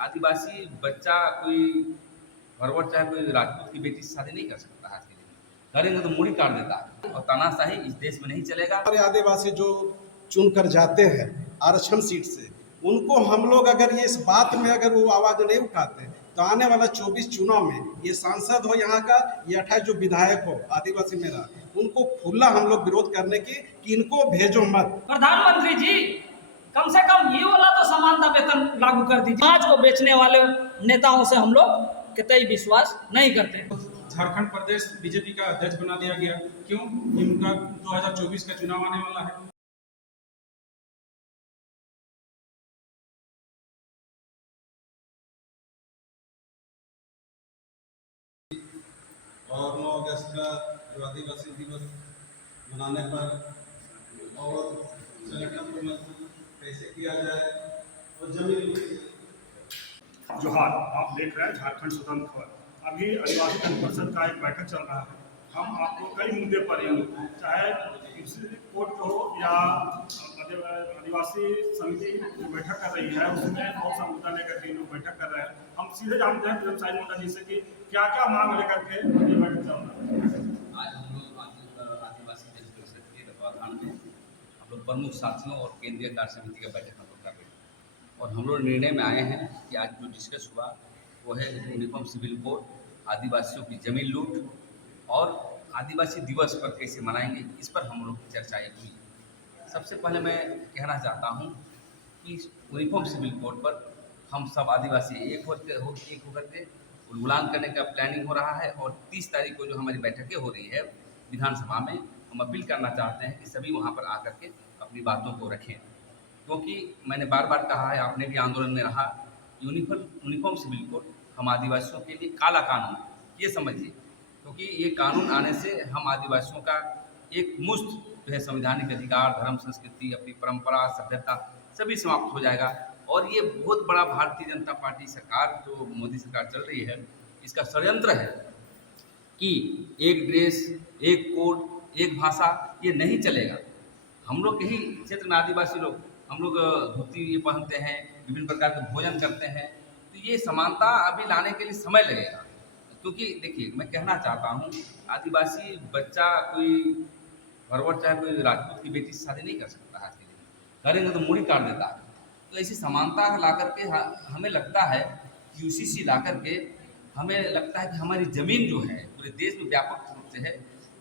आदिवासी बच्चा कोई भरवट चाहे कोई राजपूत की बेटी से शादी नहीं कर सकता है आज के दिन में। करेंगे तो मुड़ी काट देता है और तानाशाही इस देश में नहीं चलेगा। हमारे आदिवासी जो चुन कर जाते हैं आरक्षण सीट से, उनको हम लोग अगर ये इस बात में अगर वो आवाज नहीं उठाते तो आने वाला 24 चुनाव में ये सांसद हो यहाँ का, ये 28 जो विधायक हो आदिवासी मेरा, उनको खुला हम लोग विरोध करने की कि इनको भेजो मत। प्रधानमंत्री जी कम से कम ये वाला तो समानता वेतन लागू कर दीजिए। समाज को बेचने वाले नेताओं से हम लोग कतई विश्वास नहीं करते। झारखंड प्रदेश बीजेपी का अध्यक्ष बना दिया गया, क्यों? इनका 2024 का चुनाव आने वाला है। और 9 अगस्त का जो आदिवासी दिवस मनाने पर और संगठन को मजबूत कैसे किया जाए और जमीन। जोहार, आप देख रहे हैं झारखंड स्वतंत्र खबर। अभी आदिवासी जन परिषद का एक बैठक चल रहा है। हम आपको कई मुद्दे पर चाहे कोर्ट हो या आदिवासी समिति जो बैठक कर रही है उसमें बहुत सा मुद्दा लेकर के लोग बैठक कर रहे हैं। हम सीधे जानते हैं व्यवसाय मुद्दा जी से कि क्या क्या मांग लेकर के ये बैठक चल रहा है। आज हम लोग आदिवासी जन परिषद के तत्वाधान में हम लोग प्रमुख साथियों और केंद्रीय कार्य समिति का बैठक हम लोग कर रहे हैं और हम लोग निर्णय में आए हैं कि आज जो डिस्कस हुआ वो है यूनिफॉर्म सिविल कोड, आदिवासियों की जमीन लूट और आदिवासी दिवस पर कैसे मनाएंगे, इस पर हम लोग की चर्चाएँ हुई। सबसे पहले मैं कहना चाहता हूँ कि यूनिफॉर्म सिविल कोड पर हम सब आदिवासी एक होकर के उल्लंघन करने का प्लानिंग हो रहा है और 30 तारीख को जो हमारी बैठकें हो रही है विधानसभा में, हम अपील करना चाहते हैं कि सभी वहाँ पर आकर के अपनी बातों को रखें, क्योंकि मैंने बार बार कहा है, आपने भी आंदोलन में रहा, यूनिफॉर्म सिविल कोड हम आदिवासियों के लिए काला कानून ये समझिए, क्योंकि ये कानून आने से हम आदिवासियों का एक मुश्त जो है संवैधानिक अधिकार, धर्म, संस्कृति, अपनी परंपरा, सभ्यता सभी समाप्त हो जाएगा। और ये बहुत बड़ा भारतीय जनता पार्टी सरकार जो मोदी सरकार चल रही है, इसका षड्यंत्र है कि एक ड्रेस, एक कोड, एक भाषा ये नहीं चलेगा। हम लोग यही क्षेत्र में आदिवासी लोग हम लोग धोती ये पहनते हैं, विभिन्न प्रकार के भोजन करते हैं, तो ये समानता अभी लाने के लिए समय लगेगा। क्योंकि देखिए मैं कहना चाहता हूँ, आदिवासी बच्चा कोई भरवट चाहे कोई राजपूत की बेटी से शादी नहीं कर सकता है आज के दिन में। करेंगे तो मुड़ी काट देता है। तो ऐसी समानता ला करके हमें लगता है कि यूसीसी ला करके हमें लगता है कि हमारी ज़मीन जो है पूरे देश में व्यापक रूप से है,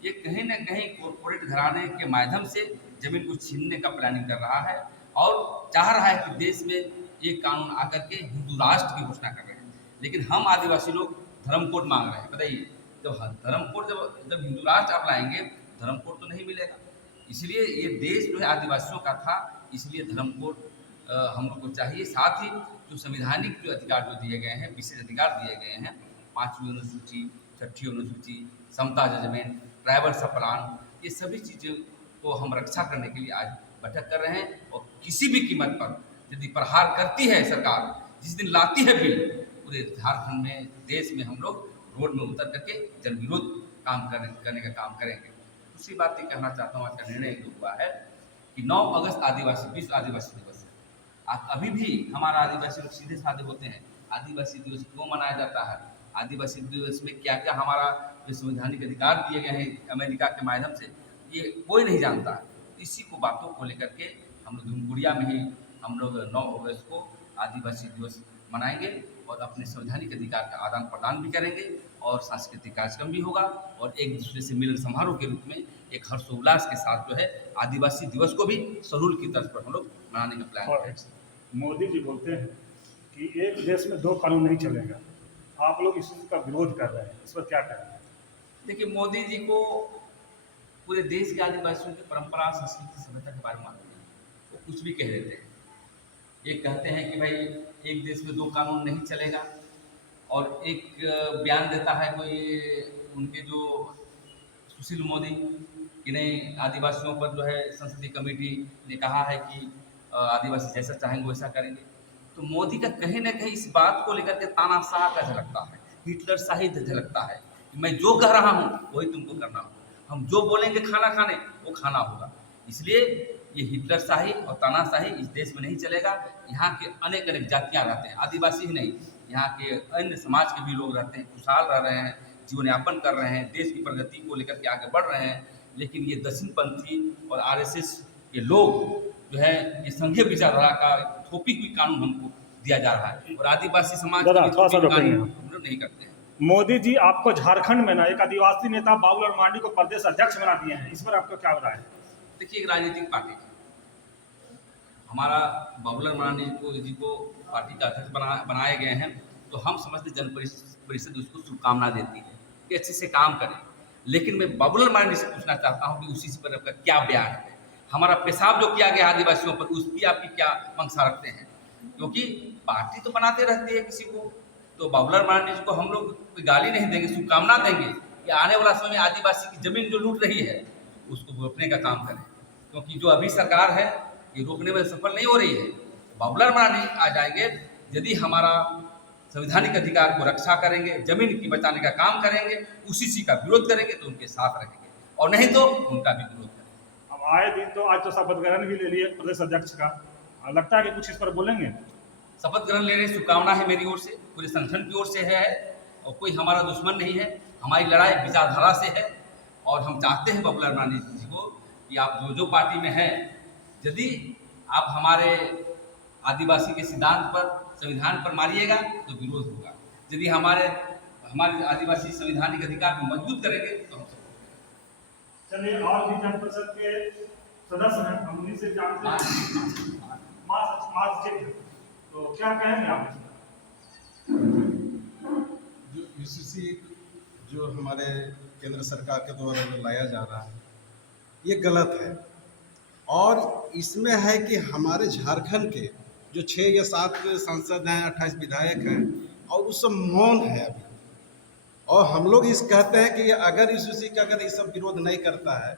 ये कहीं ना कहीं कॉरपोरेट घराने के माध्यम से ज़मीन को छीनने का प्लानिंग कर रहा है और चाह रहा है कि देश में ये कानून आकर के हिंदू राष्ट्र की घोषणा कर रहे हैं। लेकिन हम आदिवासी लोग धर्म कोड मांग रहे हैं। बताइए, जब धर्म कोड जब हिंदू राष्ट्र आप लाएंगे, धर्म कोड तो नहीं मिलेगा। इसलिए ये देश जो है आदिवासियों का था, इसलिए धर्म कोड हम लोग को चाहिए। साथ ही जो संवैधानिक जो अधिकार जो दिए गए हैं, विशेष अधिकार दिए गए हैं, 5वीं अनुसूची, 6ठी अनुसूची, समता जजमेंट, ट्राइबल सप्लान, ये सभी चीज़ों को हम रक्षा करने के लिए आज बैठक कर रहे हैं। और किसी भी कीमत पर यदि प्रहार करती है सरकार, जिस दिन लाती है बिल, पूरे झारखंड में, देश में हम लोग रोड में उतर करके जन विरोध काम करने का काम करेंगे। दूसरी बात ये कहना चाहता हूँ, आज का निर्णय जो हुआ है कि 9 अगस्त विश्व आदिवासी दिवस है। अभी भी हमारा आदिवासी लोग सीधे साधे होते हैं। आदिवासी दिवस क्यों मनाया जाता है, आदिवासी दिवस में क्या क्या हमारा जो संवैधानिक अधिकार दिए गए हैं अमेरिका के माध्यम से, ये कोई नहीं जानता है। इसी को बातों को लेकर के हम लोग धूमकुड़िया में ही हम लोग 9 अगस्त को आदिवासी दिवस मनाएंगे और अपने संवैधानिक अधिकार का आदान प्रदान भी करेंगे और सांस्कृतिक कार्यक्रम भी होगा और एक दूसरे से मिलन समारोह के रूप में एक हर्षोल्लास के साथ जो है आदिवासी दिवस को भी सहूल की तर्ज पर हम लोग मनाने का प्लान है। मोदी जी बोलते हैं कि एक देश में 2 कानून नहीं चलेगा, आप लोग इस चीज़ का विरोध कर रहे हैं, इस पर क्या कहेंगे? देखिए, मोदी जी को पूरे देश के आदिवासियों की परंपरा, संस्कृति, सभ्यता के बारे में मालूम नहीं, वो कुछ भी कह देते हैं। ये कहते हैं कि भाई एक देश में 2 कानून नहीं चलेगा और एक बयान देता है कोई उनके जो सुशील मोदी कि नहीं, आदिवासियों पर जो है संसदीय कमेटी ने कहा है कि आदिवासी जैसा चाहेंगे वैसा करेंगे। तो मोदी का कहीं ना कहीं इस बात को लेकर के तानाशाह का झलकता है, हिटलर शाही झलकता है कि मैं जो कह रहा हूँ वही तुमको करना होगा, हम जो बोलेंगे खाना खाने वो खाना होगा। इसलिए ये हिटलरशाही और तानाशाही इस देश में नहीं चलेगा। यहाँ के अनेक अनेक जातियाँ रहते हैं, आदिवासी ही नहीं, यहाँ के अन्य समाज के भी लोग रहते हैं, खुशहाल रह रहे हैं, जीवन यापन कर रहे हैं, देश की प्रगति को लेकर के आगे बढ़ रहे हैं। लेकिन ये दक्षिणपंथी और आरएसएस के लोग जो है ये संघीय विचारधारा का थोपी हुई कानून हमको दिया जा रहा है, और आदिवासी समाज के दादा, लिए थोड़ा सा थोपी रोकेंगे। कानून हम लोग नहीं करते हैं। मोदी जी आपको झारखंड में ना एक आदिवासी नेता बाबूलाल मरांडी को प्रदेश अध्यक्ष बना दिए हैं, इस पर आपका क्या राय है? देखिए, एक राजनीतिक पार्टी है, हमारा बाबूलाल मरांडी जी को पार्टी का अध्यक्ष बनाए गए हैं, तो हम समझते जन परिषद उसको शुभकामना देती है कि अच्छे से काम करें। लेकिन मैं बाबूलाल मरांडी से पूछना चाहता हूँ कि उसी पर आपका क्या बयान है? हमारा पेशाब जो किया गया आदिवासियों पर, उसकी आपकी क्या मंशा रखते हैं? क्योंकि पार्टी तो बनाते रहती है किसी को, तो बाबूलाल मरांडी जी को हम लोग कोई गाली नहीं देंगे, शुभकामना देंगे कि आने वाला समय में आदिवासी की जमीन जो लूट रही है उसको रोकने का काम करें। क्योंकि जो अभी सरकार है ये रोकने में सफल नहीं हो रही है। बाबूलाल मरांडी आ जाएंगे, यदि हमारा संवैधानिक अधिकार को रक्षा करेंगे, जमीन की बचाने का काम करेंगे, उसी चीज का विरोध करेंगे तो उनके साथ रहेंगे, और नहीं तो उनका भी विरोध करेंगे। अब आए दिन तो आज तो शपथ ग्रहण भी ले लिए प्रदेश अध्यक्ष का, लगता है कि कुछ इस पर बोलेंगे? शपथ ग्रहण लेने की शुभकामना है मेरी ओर से, पूरे संगठन की ओर से है, और कोई हमारा दुश्मन नहीं है। हमारी लड़ाई विचारधारा से है, और हम चाहते हैं बाबूलाल मरांडी जी को कि आप जो पार्टी में हैं, यदि आप हमारे आदिवासी के सिद्धांत पर, संविधान पर मारिएगा तो विरोध होगा। यदि हमारे आदिवासी संवैधानिक अधिकार को मजबूत करेंगे तो हम सब। चलिए, और भी जन परिषद के सदस्य हैं, हम उन्हीं से जानते हैं। महासचिव हैं, तो क्या कहेंगे आप इसमें? जो यूसीसी जो हमारे केंद्र सरकार के द्वारा जो लाया जा रहा है ये गलत है, और इसमें है कि हमारे झारखंड के जो 6 या 7 सांसद हैं, 28 विधायक हैं, और वो सब मौन है अभी। और हम लोग इस कहते हैं कि अगर यूसीसी का अगर ये सब विरोध नहीं करता है,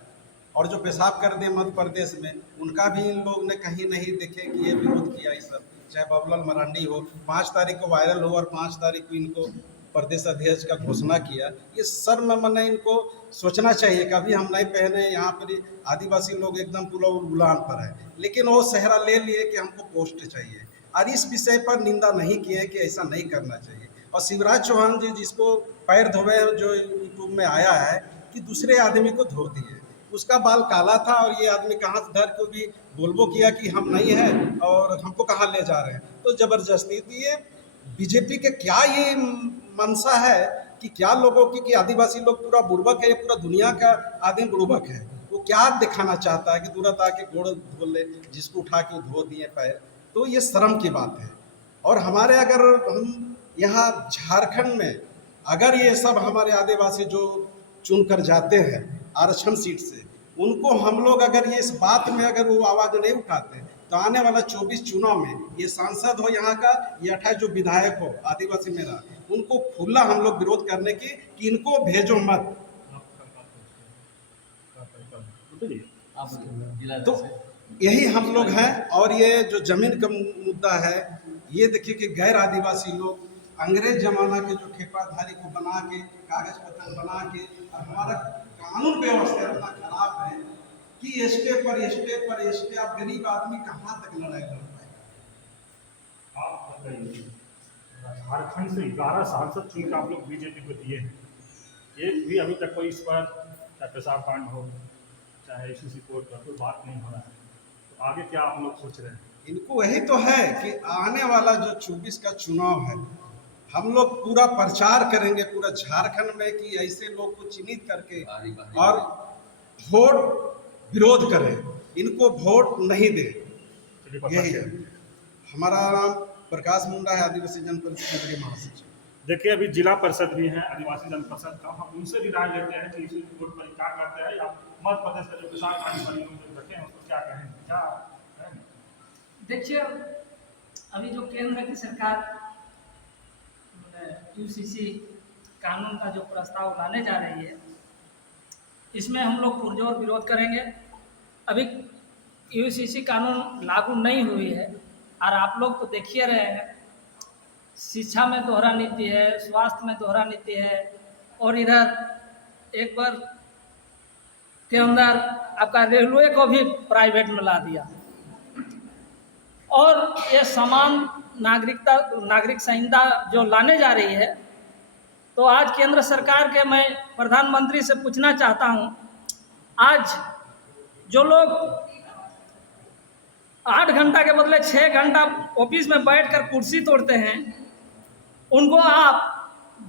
और जो पेशाब कर दे मध्य प्रदेश में, उनका भी इन लोग ने कहीं नहीं देखे कि ये विरोध किया। ये सब चाहे बाबूलाल मरांडी हो, 5 तारीख को वायरल हो और 5 तारीख को इनको प्रदेश अध्यक्ष का घोषणा किया। ये शर्म मैंने इनको सोचना चाहिए। कभी हम नहीं पहने, यहाँ पर आदिवासी लोग एकदम पूरा उड़ान पर है, लेकिन वो सेहरा ले लिए कि हमको पोस्ट चाहिए, और इस विषय पर निंदा नहीं किए कि ऐसा नहीं करना चाहिए। और शिवराज चौहान जी जिसको पैर धोवे जो यूट्यूब में आया है कि दूसरे आदमी को धो दिए, उसका बाल काला था और ये आदमी कहाँ से धर को भी बोलबो किया कि हम नहीं हैं और हमको कहाँ ले जा रहे हैं। तो ज़बरदस्ती ये बीजेपी के क्या ये मंशा है कि क्या लोगों की कि आदिवासी लोग पूरा बुड़बक है, पूरा दुनिया का आदमी बुड़बक है। वो क्या दिखाना चाहता है कि तुरंत आके गोड़ धो ले, जिसको उठा के धो दिए पैर। तो ये शर्म की बात है। और हमारे अगर हम यहाँ झारखंड में अगर ये सब हमारे आदिवासी जो चुन कर जाते हैं आरक्षण सीट से, उनको हम लोग अगर ये इस बात में अगर वो आवाज़ नहीं उठाते तो आने वाला 24 चुनाव में ये सांसद हो यहाँ का, ये 28 जो विधायक हो आदिवासी मेरा, उनको खुला हम लोग विरोध करने की कि इनको भेजो मत। तो यही हम लोग हैं। और ये जो जमीन का मुद्दा है, ये देखिए कि गैर आदिवासी लोग अंग्रेज जमाना के जो ठेकेदारी को बना के, कागज पत्र बना के, और हमारा कानून व्यवस्था इतना खराब है कि स्टेप पर स्टेप आप गरीब आदमी कहाँ तक लड़ाई लड़ पाए। आप बताइए, झारखंड से 11 सांसद चुन के आप लोग बीजेपी को दिए हैं, एक भी अभी तक कोई इस पर चाहे पेशाब कांड हो, चाहे यूसीसी कोर्ट का कोई बात नहीं हो रहा है, तो आगे क्या आप लोग सोच रहे हैं? इनको यही तो है कि आने वाला जो 24 का चुनाव है, हम लोग पूरा प्रचार करेंगे पूरा झारखंड में कि ऐसे लोग को चिन्हित करके और वोट विरोध करें, इनको वोट नहीं दें। यही है। हमारा नाम प्रकाश मुंडा है, आदिवासी जन परिषद के महासचिव। देखिए, अभी जिला परिषद भी है आदिवासी जन परिषद का, हम उनसे भी राय लेते हैं कि इस वोट पर क्या करते हैं, या मध्य प्रदेश का जो किसान पार्टी पर लोग रखे हैं उसको क्या कहें, क्या कहें? देखिए, अभी जो केंद्र की सरकार यूसीसी कानून का जो प्रस्ताव लाने जा रही है, इसमें हम लोग पुरजोर विरोध करेंगे। अभी यूसीसी कानून लागू नहीं हुई है, और आप लोग तो देखिए रहे हैं, शिक्षा में दोहरा नीति है, स्वास्थ्य में दोहरा नीति है, और इधर एक बार के अंदर आपका रेलवे को भी प्राइवेट में ला दिया। और ये समान नागरिक संहिता जो लाने जा रही है, तो आज केंद्र सरकार के मैं प्रधानमंत्री से पूछना चाहता हूँ, आज जो लोग 8 घंटा के बदले 6 घंटा ऑफिस में बैठकर कुर्सी तोड़ते हैं, उनको आप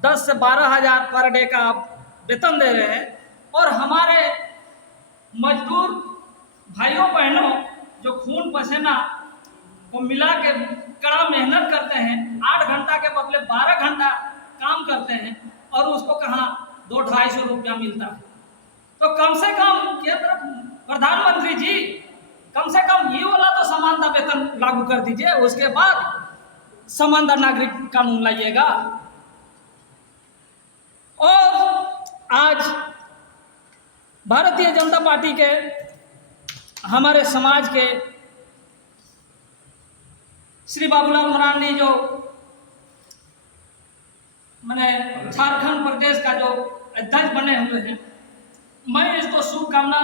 10 से 12 हज़ार पर डे का आप वेतन दे रहे हैं। और हमारे मजदूर भाइयों बहनों जो खून पसीना को मिला के कड़ा मेहनत करते हैं, 8 घंटा के बदले 12 घंटा काम करते हैं, और उसको कहाँ 200-250 रुपया मिलता है। तो कम से कम केंद्र प्रधानमंत्री जी, कम से कम ये वाला तो समानता वेतन लागू कर दीजिए, उसके बाद समानता नागरिक कानून लाइएगा। और आज भारतीय जनता पार्टी के हमारे समाज के श्री बाबूलाल मरांडी जो मैंने झारखंड प्रदेश का जो अध्यक्ष बने हुए हैं, मैं इसको शुभकामना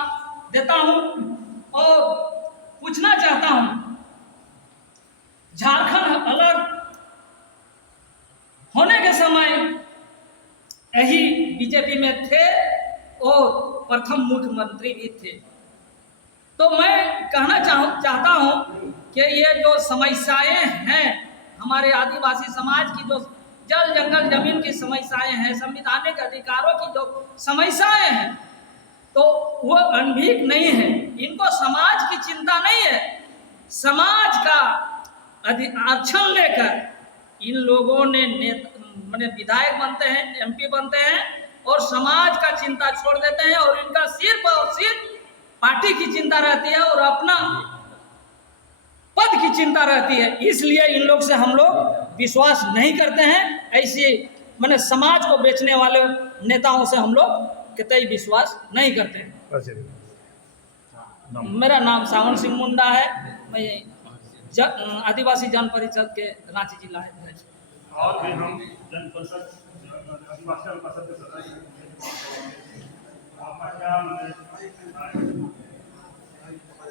देता हूं और पूछना चाहता हूं, झारखंड अलग होने के समय यही बीजेपी में थे और प्रथम मुख्यमंत्री भी थे। तो मैं कहना चाहता हूं कि ये जो समस्याएं हैं हमारे आदिवासी समाज की, जो जल जंगल जमीन की समस्याएं हैं, संवैधानिक अधिकारों की जो समस्याएं हैं, तो वो अनभिक नहीं है। इनको समाज की चिंता नहीं है। समाज का आरक्षण लेकर इन लोगों ने मैंने विधायक बनते हैं, एमपी बनते हैं, और समाज का चिंता छोड़ देते हैं, और इनका सिर्फ और सिर्फ पार्टी की चिंता रहती है और अपना पद की चिंता रहती है। इसलिए इन लोग से हम लोग विश्वास नहीं करते हैं। ऐसे मैंने समाज को बेचने वाले नेताओं से हम लोग कतई विश्वास नहीं करते हैं। मेरा नाम सावन सिंह मुंडा है। मैं आदिवासी जन परिषद के रांची जिला है। और भी हम जन परिषद आदिवासी जन परिषद के सदस्य आपका क्या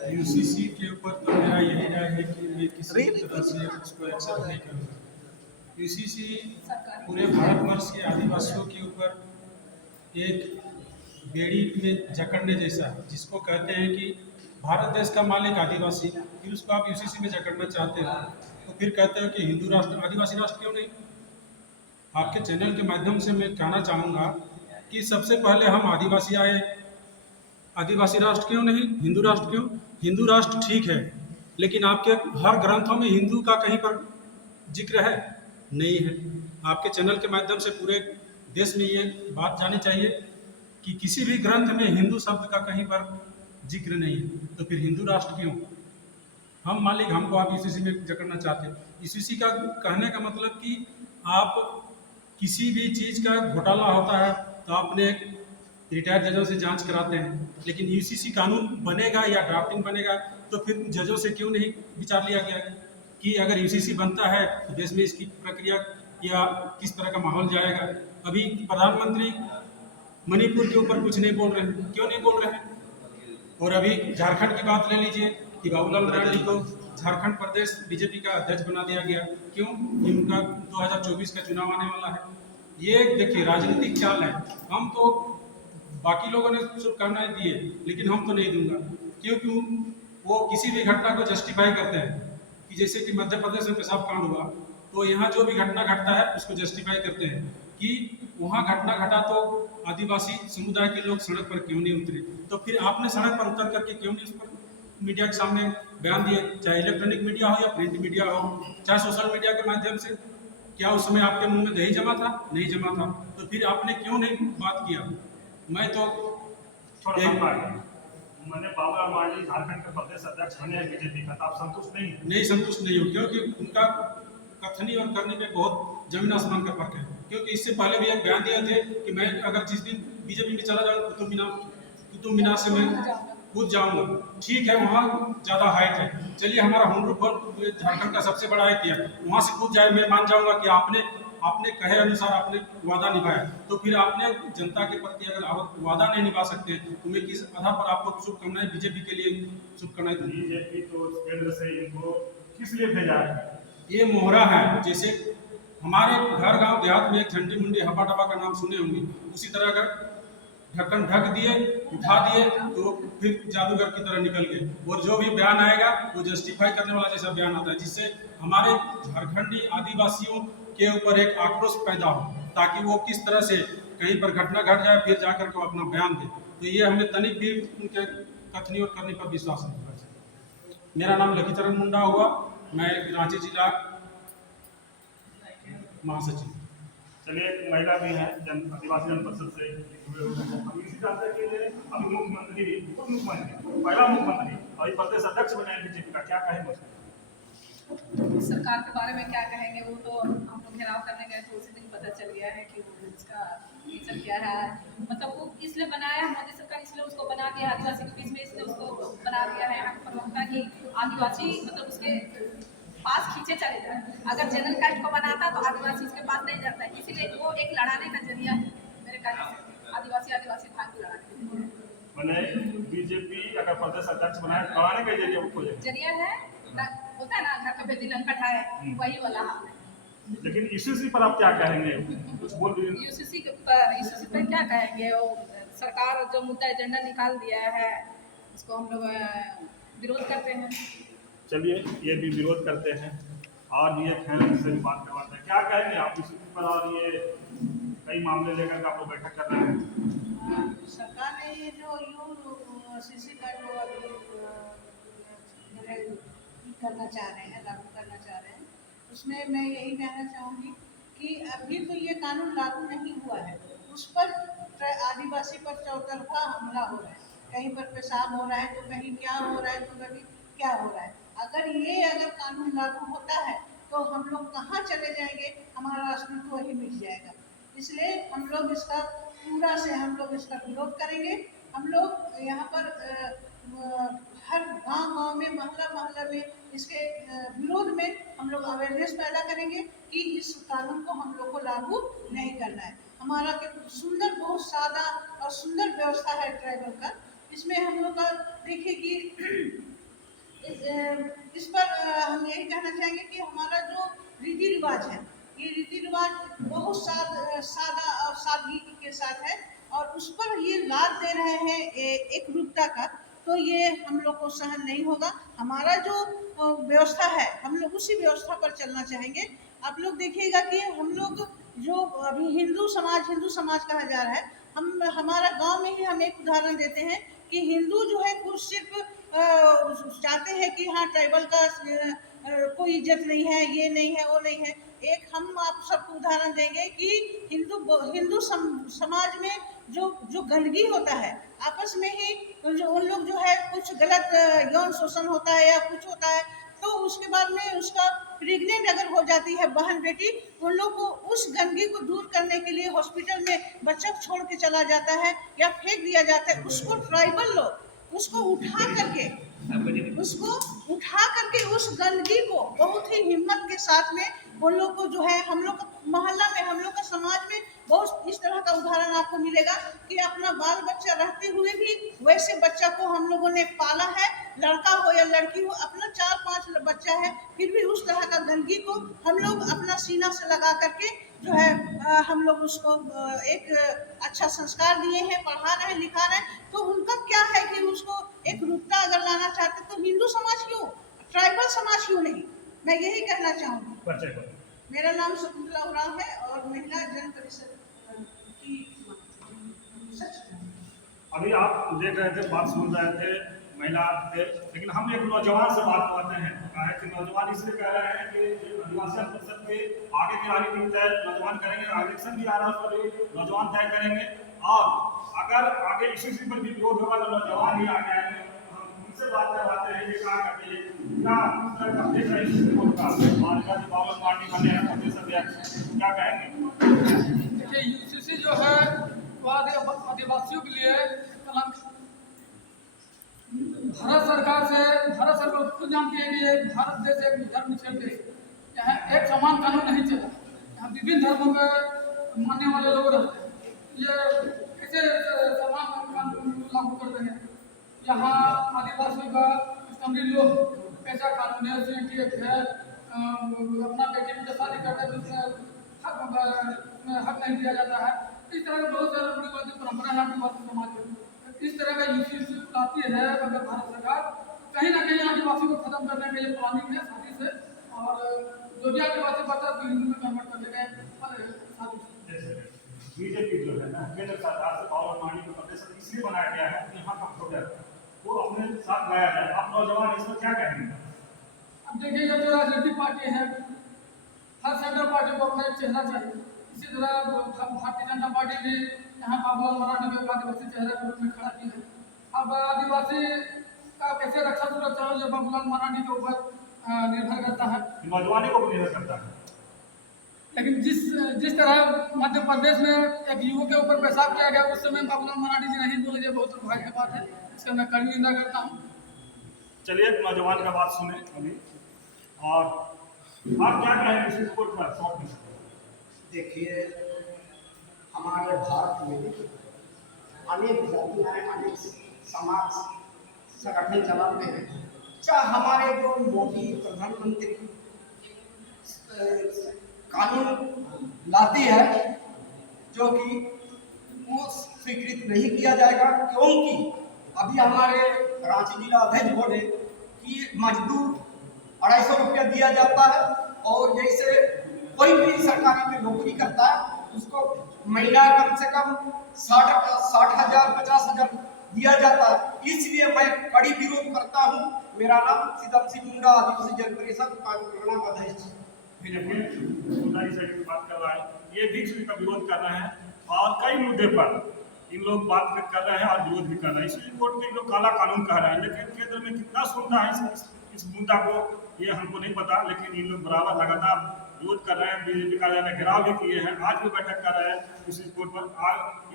यूसीसी के ऊपर तो मेरा यही राय है कि मैं किसी तरह से उसको एक्सेप्ट नहीं करूँगा। यूसीसी पूरे भारतवर्ष के आदिवासियों के ऊपर एक बेड़ी में जकड़ने जैसा है, जिसको कहते हैं कि भारत देश का मालिक आदिवासी, फिर उसको आप यूसीसी में जकड़ना चाहते हो, तो फिर कहते हो कि हिंदू राष्ट्र आदिवासी राष्ट्र क्यों नहीं। आपके चैनल के माध्यम से मैं कहना चाहूँगा कि सबसे पहले हम आदिवासी आए, आदिवासी राष्ट्र क्यों नहीं, हिंदू राष्ट्र क्यों। हिंदू राष्ट्र ठीक है, लेकिन आपके हर ग्रंथों में हिंदू का कहीं पर जिक्र है नहीं है। आपके चैनल के माध्यम से पूरे देश में ये बात जानी चाहिए कि किसी भी ग्रंथ में हिंदू शब्द का कहीं पर जिक्र नहीं है, तो फिर हिंदू राष्ट्र क्यों। हम मालिक, हमको आप यूसीसी में जकड़ना चाहते हैं। यूसीसी का कहने का मतलब कि आप किसी भी चीज़ का घोटाला होता है तो आपने रिटायर्ड जजों से जांच कराते हैं, लेकिन यूसीसी कानून बनेगा या ड्राफ्टिंग बनेगा तो फिर जजों से क्यों नहीं विचार लिया गया कि अगर यूसीसी बनता है तो देश में इसकी प्रक्रिया या किस तरह का माहौल जाएगा। अभी प्रधानमंत्री मणिपुर के ऊपर कुछ नहीं बोल रहे हैं, क्यों नहीं बोल रहे हैं। और अभी झारखंड की बात ले लीजिए कि बाबूलाल मरांडी को झारखंड प्रदेश बीजेपी का अध्यक्ष बना दिया गया, क्यों। उनका 2024 का चुनाव आने वाला है। ये देखिए राजनीतिक चाल है। हम तो बाकी लोगों ने शुभकामनाएं दी है, लेकिन हम तो नहीं दूंगा, क्योंकि वो किसी भी घटना को जस्टिफाई करते हैं कि जैसे कि मध्य प्रदेश में पेशाब कांड हुआ, तो यहाँ जो भी घटना घटता है उसको जस्टिफाई करते हैं कि वहाँ घटना घटा तो आदिवासी समुदाय के लोग सड़क पर क्यों नहीं उतरे। तो फिर आपने सड़क पर उतर करके क्यों नहीं उस पर मीडिया के सामने बयान दिए, चाहे इलेक्ट्रॉनिक मीडिया हो या प्रिंट मीडिया हो, चाहे सोशल मीडिया के माध्यम से। क्या उस समय आपके मुंह में दही जमा था? नहीं जमा था। तो फिर आपने क्यों नहीं बात किया। मैं तो मैंने बाबूलाल मरांडी झारखंड के प्रदेश अध्यक्ष बने हैं बीजेपी का, तो आप संतुष्ट नहीं संतुष्ट नहीं हो, क्योंकि उनका कथनी और करने में बहुत जमीन आसमान का फर्क है। क्योंकि इससे पहले भी एक बयान दिए थे कि मैं अगर जिस दिन बीजेपी में चला जाऊँ कुतुब मीनार से मैं कूद जाऊँगा। ठीक है, वहाँ ज़्यादा हाइट है, चलिए हमारा हुनर झारखंड का सबसे बड़ा हाइट है, वहाँ से कूद जाए, मैं मान जाऊँगा कि आपने आपने कहे अनुसार आपने वादा निभाया, तो फिर आपने जनता के प्रति अगर आप वादा नहीं निभा सकते तो मैं किस आधार पर आपको शुभकामनाएं बीजेपी के लिए शुभकामनाएं दूं? बीजेपी तो केंद्र से इनको किस लिए भेजा है? ये मोहरा है। जैसे हमारे घर गांव देहात में एक झंडी मुंडी हवा डबा का नाम सुने होंगे, उसी तरह अगर ढक्कन ढक दिए, उठा दिए तो फिर जादूगर की तरह निकल गए, और जो भी बयान आएगा वो जस्टिफाई करने वाला जैसा बयान आता है, जिससे हमारे झारखंडी आदिवासियों के ऊपर एक आक्रोश पैदा हो, ताकि वो किस तरह से कहीं पर घटना घट जाए फिर जाकर के वो अपना बयान दे। तो ये हमें तनिक भी उनके कथनी और करने पर विश्वास नहीं कर सकते। मेरा नाम लखीचरण मुंडा हुआ, मैं रांची जिला महासचिव। चलिए, एक महिला भी है आदिवासी जन परिषद से जुड़े हुए हैं। हम इसी जानते हैं कि अभी मुख्यमंत्री, उप मुख्यमंत्री, पहला मुख्यमंत्री और ये प्रदेश अध्यक्ष बने हैं बीजेपी का, क्या कहेंगे? सरकार के बारे में क्या कहेंगे, वो तो हम लोग घेराव करने गए तो उसी दिन पता चल गया है कि वो इसका नेचर क्या है। मतलब वो इसलिए बनाया, मोदी सरकार इसलिए उसको बना दिया आदिवासी के बीच में, इसलिए उसको बना दिया है यहाँ के प्रवक्ता की आदिवासी मतलब उसके पास खींचे चले जाए। अगर जनरल कास्ट को बनाता तो आदिवासी उसके पास नहीं जाता है, इसीलिए वो एक लड़ाने का जरिया है मेरे ख्याल से, आदिवासी भाग लड़ाने मैंने बीजेपी अगर प्रदेश अध्यक्ष बनाए लड़ाने के जरिए वो जरिया है, होता है ना घर पे बेटी लंका है, वही वाला हाल है। लेकिन यूसीसी पर आप क्या कहेंगे? कुछ बोल रही यूसीसी पर क्या कहेंगे? वो सरकार जो मुद्दा एजेंडा निकाल दिया है उसको हम लोग विरोध करते हैं। चलिए, ये भी विरोध करते हैं और ये खैर से बात करवाते हैं। क्या कहेंगे आप यूसीसी पर? और ये कई मामले लेकर के आप लोग बैठक कर रहे हैं। सरकार ने ये जो यूसीसी का जो करना चाह रहे हैं, लागू करना चाह रहे हैं, उसमें मैं यही कहना चाहूँगी कि अभी तो ये कानून लागू नहीं हुआ है, उस पर आदिवासी पर चौतरफा हमला हो रहा है। कहीं पर पेशाब हो रहा है तो कहीं क्या हो रहा है तो कहीं क्या हो रहा है। अगर कानून लागू होता है तो हम लोग कहाँ चले जाएंगे, हमारा अस्तित्व ही मिट जाएगा। इसलिए हम लोग इसका पूरा से हम लोग इसका विरोध करेंगे। हम लोग यहाँ पर हर गांव में, मोहल्ला में इसके विरोध में हम लोग अवेयरनेस पैदा करेंगे कि इस कानून को हम लोग को लागू नहीं करना है। हमारा सुंदर, बहुत सादा और सुंदर व्यवस्था है ट्राइबल का। इसमें हम लोग का देखिए कि इस पर हम यही कहना चाहेंगे कि हमारा जो रीति रिवाज है, ये रीति रिवाज बहुत सादा और सादगी के साथ है, और उस पर ये लाद दे रहे हैं एक रूपता का, तो ये हम लोग को सहन नहीं होगा। हमारा जो व्यवस्था है हम लोग उसी व्यवस्था पर चलना चाहेंगे। आप लोग देखिएगा कि हम लोग जो अभी हिंदू समाज कहा जा रहा है, हमारा गांव में ही हम एक उदाहरण देते हैं कि हिंदू जो है कुछ सिर्फ चाहते हैं कि हाँ ट्राइबल का कोई इज्जत नहीं है, ये नहीं है, वो नहीं है। एक हम आप सबको उदाहरण देंगे कि हिंदू समाज में जो गंदगी होता है, आपस में ही जो उन लोग जो है कुछ गलत यौन शोषण होता है या कुछ होता है, तो उसके बाद में उसका प्रेग्नेंट अगर हो जाती है बहन बेटी, उन लोग को उस गंदगी को दूर करने के लिए हॉस्पिटल में बच्चा छोड़ के चला जाता है या फेंक दिया जाता है। उसको ट्राइबल लोग उसको उठा करके उस गंदगी को बहुत ही हिम्मत के साथ में उन लोग को जो है, हम लोग मोहल्ला में, हम लोग का समाज में बहुत इस तरह का उदाहरण आपको मिलेगा कि अपना बाल बच्चा रहते हुए भी वैसे बच्चा को हम लोगों ने पाला है, लड़का हो या लड़की हो, अपना 4-5 बच्चा है, फिर भी उस तरह का गंदगी को हम लोग अपना सीना से लगा करके जो है हम लोग उसको एक अच्छा संस्कार दिए हैं, पढ़ा रहे हैं, लिखा रहे हैं। तो उनका क्या है कि उसको एक रूपता अगर लाना चाहते तो हिंदू समाज क्यों, ट्राइबल समाज क्यों नहीं? मैं यही कहना चाहूँगी। मेरा नाम शकुंतला उरांव है और महिला जन परिषद की। अभी आप देख रहे थे, बात सुन रहे थे, महिला थे, लेकिन हम एक नौजवान से बात करते हैं। कहा है कि नौजवान इसलिए कह रहे हैं कि आदिवासी परिषद के आगे की रणनीति तय नौजवान करेंगे, इलेक्शन भी आ रहा है, उस पर नौजवान तय करेंगे, और अगर आगे इसी पर भी विरोध होगा तो नौजवान ही आगे आएंगे। हम उनसे बात करवाते हैं, ये कहा करते हैं क्या देख रहे हैं बाबा पार्टी बने हैं प्रदेश अध्यक्ष, क्या कहेंगे? देखिए, यूसीसी जो है वो आदिवासियों के लिए कलंक। भारत सरकार खुद जानती है कि ये भारत देश एक धर्म निरपेक्ष देश, यहाँ एक समान कानून नहीं चला। विभिन्न धर्मों के मानने वाले लोग रहते हैं, ये कैसे समान कानून लागू कर रहे हैं। यहाँ आदिवासी का कश्मीरी लोग ऐसा कानून है कि अपना बेटी की शादी करते तो उसमें हक नहीं दिया जाता है। इस तरह के बहुत सारे रूढ़िवादी परंपरा है आदिवासी समाज में। इस तरह का यूसी लाती है अगर भारत सरकार, कहीं ना कहीं आदिवासी को खत्म करने के लिए प्लानिंग है शादी से, और जो भी आदिवासी बचा तो हिंदू में कन्वर्ट कर देंगे शादी से। बीजेपी जो है ना केंद्र सरकार से पावर मांगने को प्रदेश इसलिए बनाया गया है कि यहाँ का प्रोजेक्ट वो अपने साथ लाया जाए। आप नौजवान इसमें क्या कहेंगे? अब देखिए, ये जो राजनीतिक पार्टी है, हर सेंट्रल पार्टी को अपना एक चेहरा चाहिए। इसी तरह भारतीय जनता पार्टी भी यहाँ बाबूलाल मरांडी को आदिवासी चेहरे के रूप में खड़ा की है। अब आदिवासी का कैसे रक्षा सुरक्षा हो, ये बाबूलाल मरांडी के ऊपर निर्भर करता है, नौजवानों को निर्भर करता है। लेकिन जिस तरह मध्य प्रदेश में एक युवक के ऊपर पेशाब किया गया, उस समय बाबूलाल मरांडी जी नहीं बोले, ये बहुत दुर्भाग्य की बात है, इसका मैं कड़ी निंदा करता हूँ। चलिए एक नौजवान का बात सुने अभी, और आप क्या कहेंगे इस रिपोर्ट पर शॉर्ट में? देखिए, हमारे भारत में अनेक जातियाँ, अनेक समाज संगठन चलाते हैं। चाहे हमारे जो मोदी प्रधानमंत्री कानून लाती है जो कि वो स्वीकृत नहीं किया जाएगा, क्योंकि अभी हमारे रांची जिला अध्यक्ष बोले कि मजदूर 250 रुपया दिया जाता है, और जैसे कोई भी सरकारी में नौकरी करता है उसको महीना कम से कम 60,000 50,000 दिया जाता है। इसलिए मैं कड़ी विरोध करता हूँ। मेरा नाम सिद्धम सिंह मुंडा, आदिवासी जन परिषद पांचगढ़ अध्यक्ष। बात कर रहा है, ये भी इसी का विरोध कर रहे हैं, और कई मुद्दे पर इन लोग बात कर रहे हैं और विरोध भी कर रहे हैं। इस रिपोर्ट में लोग काला कानून कह रहे हैं, लेकिन केंद्र में कितना सुनता है इस मुद्दा को, ये हमको नहीं पता। लेकिन इन लोग बराबर लगातार विरोध कर रहे हैं, बीजेपी कार्यालय में घेराव भी किए हैं, आज भी बैठक कर रहे हैं इस रिपोर्ट पर।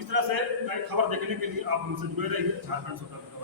इस तरह से नई खबर देखने के लिए आप हमसे जुड़े रहिए। झारखंड स्वतंत्र।